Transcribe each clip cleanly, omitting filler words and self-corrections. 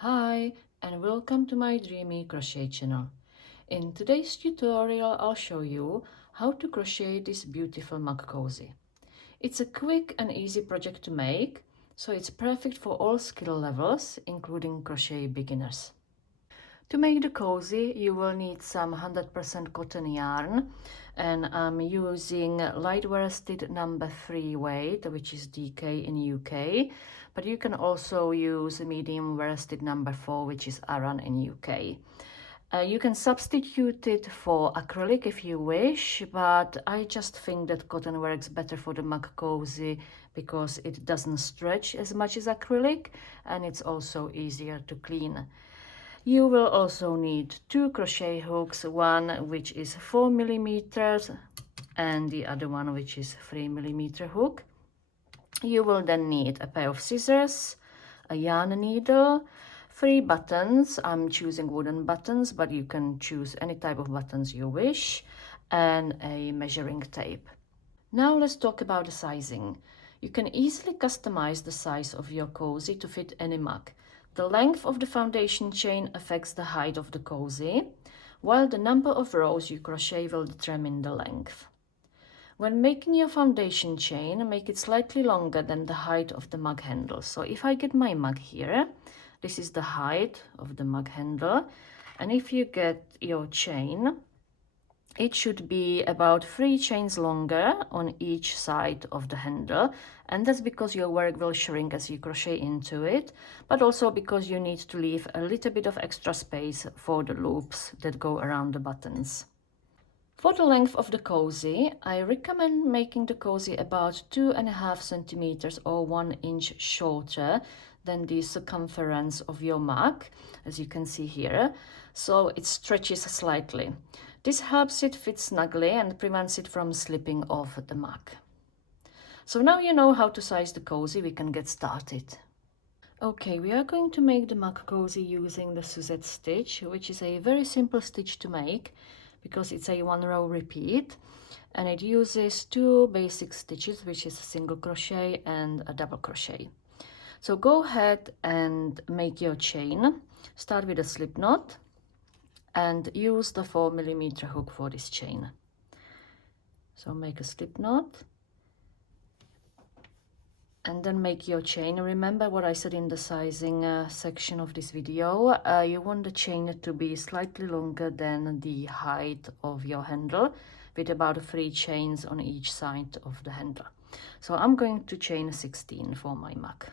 Hi and welcome to my Dreamee crochet channel. In today's tutorial I'll show you how to crochet this beautiful mug cozy. It's a quick and easy project to make, so it's perfect for all skill levels, including crochet beginners. To make the cozy, you will need some 100% cotton yarn, and I'm using light worsted number 3 weight, which is DK in UK, but you can also use medium worsted number 4, which is R1 in UK. You can substitute it for acrylic if you wish, but I just think that cotton works better for the mug cozy because it doesn't stretch as much as acrylic and it's also easier to clean. You will also need two crochet hooks, one which is 4 millimeters and the other one which is 3 millimeter hook. You will then need a pair of scissors, a yarn needle, 3 buttons. I'm choosing wooden buttons, but you can choose any type of buttons you wish, and a measuring tape. Now let's talk about the sizing. You can easily customize the size of your cozy to fit any mug. The length of the foundation chain affects the height of the cozy, while the number of rows you crochet will determine the length. When making your foundation chain, make it slightly longer than the height of the mug handle. So if I get my mug here, this is the height of the mug handle, and if you get your chain, it should be about 3 chains longer on each side of the handle, and that's because your work will shrink as you crochet into it, but also because you need to leave a little bit of extra space for the loops that go around the buttons. For the length of the cozy, I recommend making the cozy about 2.5 centimeters or 1 inch shorter than the circumference of your mug, as you can see here, so it stretches slightly. This helps it fit snugly and prevents it from slipping off the mug. So now you know how to size the cozy, we can get started. Okay, we are going to make the mug cozy using the Suzette stitch, which is a very simple stitch to make because it's a 1 row repeat, and it uses 2 basic stitches, which is a single crochet and a double crochet. So go ahead and make your chain. Start with a slip knot and use the 4 millimeter hook for this chain. So make a slip knot and then make your chain. Remember what I said in the sizing section of this video. You want the chain to be slightly longer than the height of your handle, with about 3 chains on each side of the handle. So I'm going to chain 16 for my mug.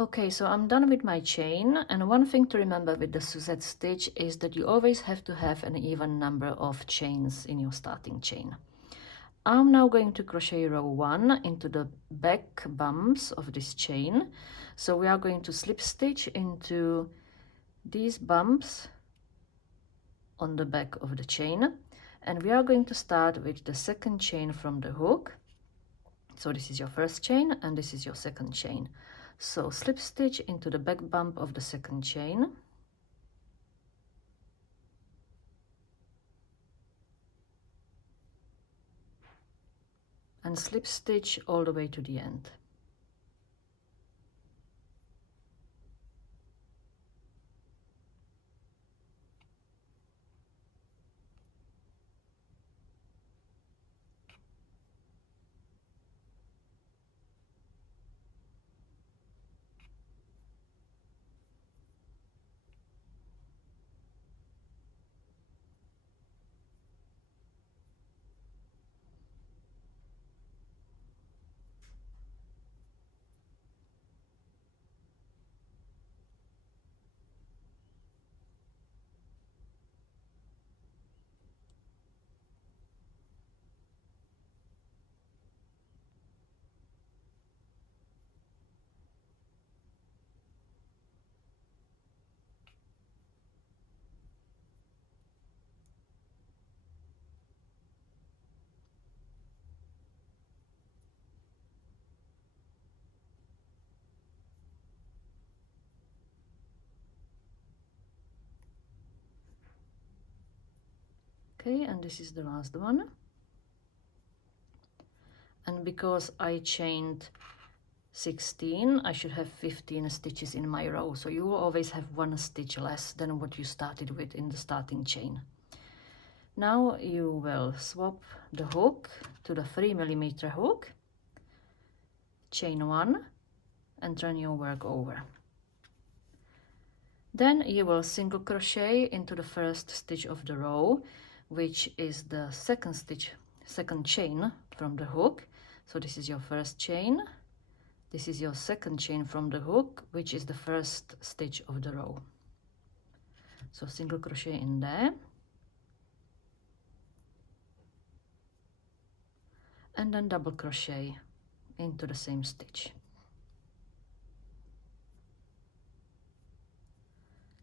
Okay, so I'm done with my chain, and one thing to remember with the Suzette stitch is that you always have to have an even number of chains in your starting chain. I'm now going to crochet row 1 into the back bumps of this chain. So we are going to slip stitch into these bumps on the back of the chain, and we are going to start with the second chain from the hook. So this is your first chain and this is your second chain. So slip stitch into the back bump of the second chain, and slip stitch all the way to the end. Okay, and this is the last one. And because I chained 16, I should have 15 stitches in my row, so you will always have one stitch less than what you started with in the starting chain. Now you will swap the hook to the 3mm hook, chain 1 and turn your work over. Then you will single crochet into the first stitch of the row, which is the second chain from the hook. So this is your first chain. This is your second chain from the hook, which is the first stitch of the row. So single crochet in there. And then double crochet into the same stitch.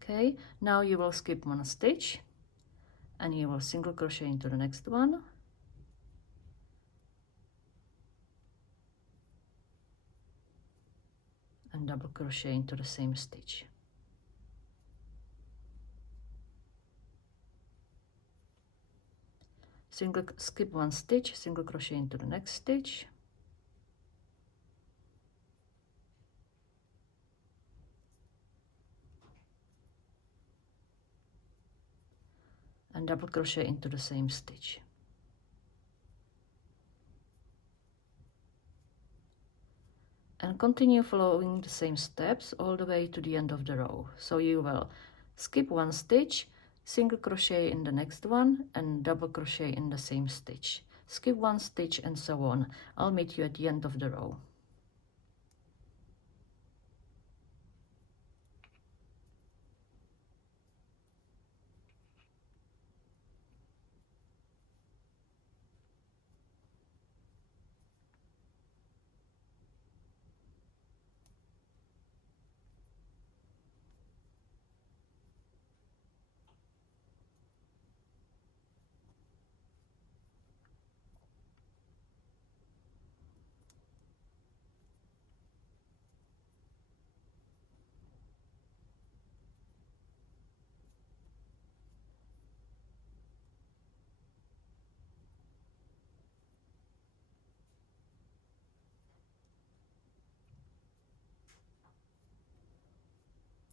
Okay, now you will skip one stitch and you will single crochet into the next one. And double crochet into the same stitch. Skip one stitch, single crochet into the next stitch. And double crochet into the same stitch. And continue following the same steps all the way to the end of the row. So you will skip one stitch, single crochet in the next one and double crochet in the same stitch. Skip one stitch and so on. I'll meet you at the end of the row.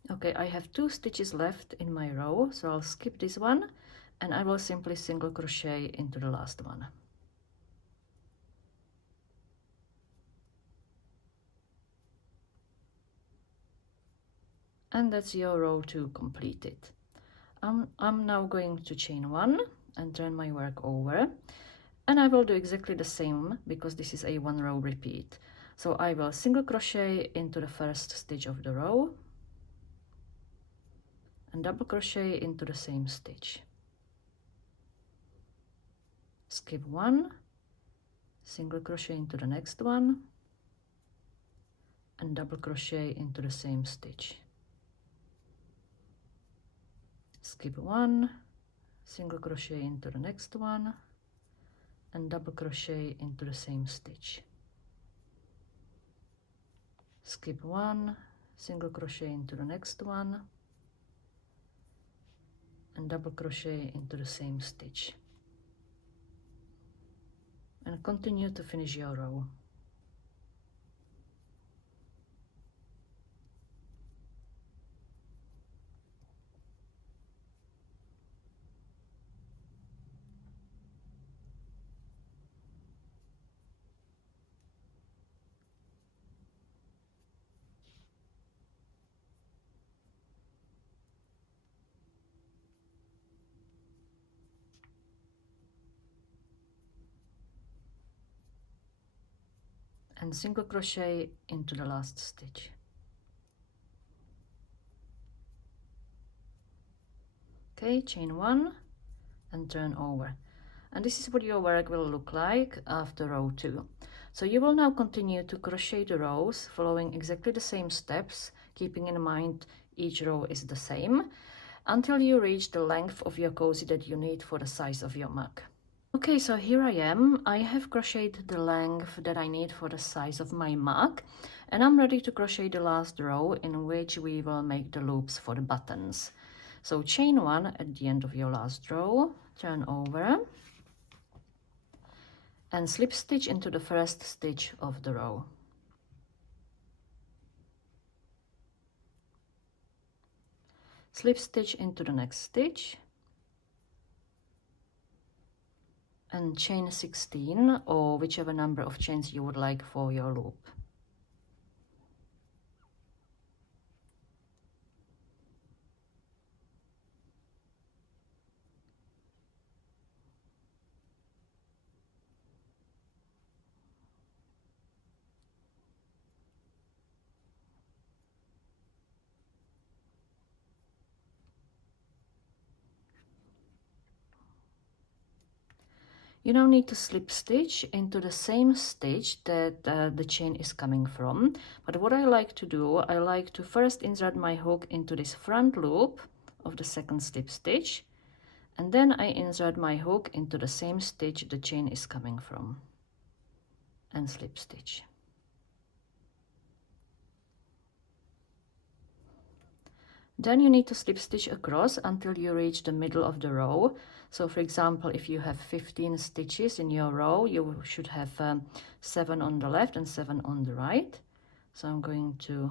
Okay, I have 2 stitches left in my row, so I'll skip this one and I will simply single crochet into the last one. And that's your row 2 completed. I'm now going to chain 1 and turn my work over, and I will do exactly the same because this is a 1 row repeat. So I will single crochet into the first stitch of the row and double crochet into the same stitch. Skip 1, single crochet into the next one and double crochet into the same stitch. Skip 1, single crochet into the next one and double crochet into the same stitch. Skip 1, single crochet into the next one and double crochet into the same stitch. And continue to finish your row. And single crochet into the last stitch. Okay, chain 1 and turn over. And this is what your work will look like after row 2. So you will now continue to crochet the rows following exactly the same steps, keeping in mind each row is the same, until you reach the length of your cozy that you need for the size of your mug. Okay, so here I am. I have crocheted the length that I need for the size of my mug, and I'm ready to crochet the last row in which we will make the loops for the buttons. So chain 1 at the end of your last row, turn over and slip stitch into the first stitch of the row. Slip stitch into the next stitch and chain 16 or whichever number of chains you would like for your loop. You now need to slip stitch into the same stitch that the chain is coming from. But what I like to do, I like to first insert my hook into this front loop of the second slip stitch, and then I insert my hook into the same stitch the chain is coming from and slip stitch. Then you need to slip stitch across until you reach the middle of the row. So for example, if you have 15 stitches in your row, you should have 7 on the left and 7 on the right. So I'm going to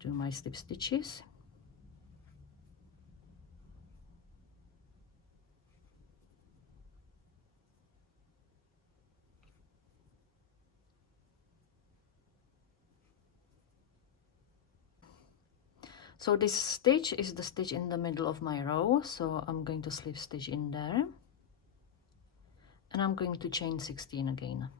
do my slip stitches. So this stitch is the stitch in the middle of my row, so I'm going to slip stitch in there, and I'm going to chain 16 again.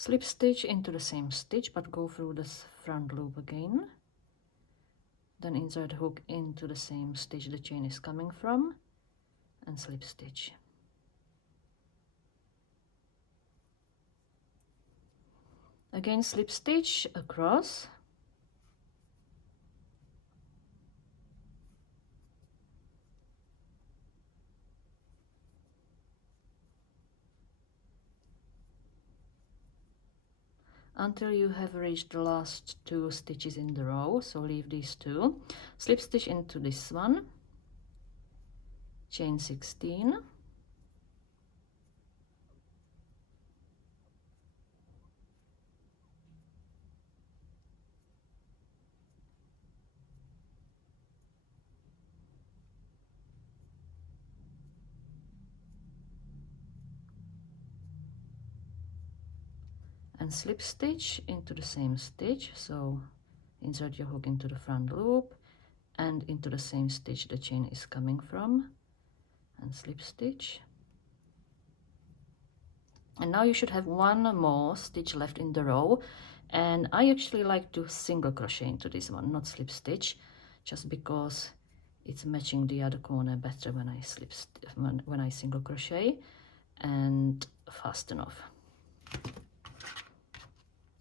Slip stitch into the same stitch, but go through this front loop again. Then insert hook into the same stitch the chain is coming from and slip stitch. Again, slip stitch across. Until you have reached the last 2 stitches in the row, so leave these 2. Slip stitch into this one, chain 16, and slip stitch into the same stitch. So insert your hook into the front loop and into the same stitch the chain is coming from and slip stitch. And now you should have 1 more stitch left in the row, and I actually like to single crochet into this one, not slip stitch, just because it's matching the other corner better when I when I single crochet and fasten off.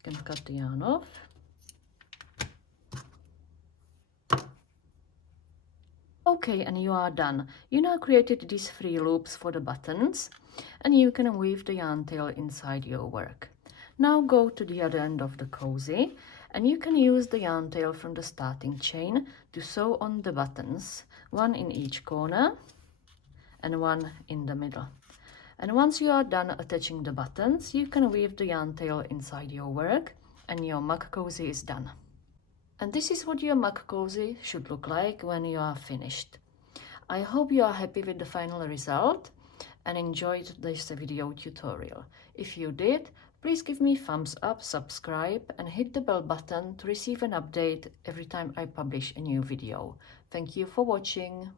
Can cut the yarn off. Okay, and you are done. You now created these 3 loops for the buttons, and you can weave the yarn tail inside your work. Now go to the other end of the cozy, and you can use the yarn tail from the starting chain to sew on the buttons, 1 in each corner and 1 in the middle. And once you are done attaching the buttons, you can weave the yarn tail inside your work, and your mug cozy is done. And this is what your mug cozy should look like when you are finished. I hope you are happy with the final result and enjoyed this video tutorial. If you did, please give me thumbs up, subscribe and hit the bell button to receive an update every time I publish a new video. Thank you for watching.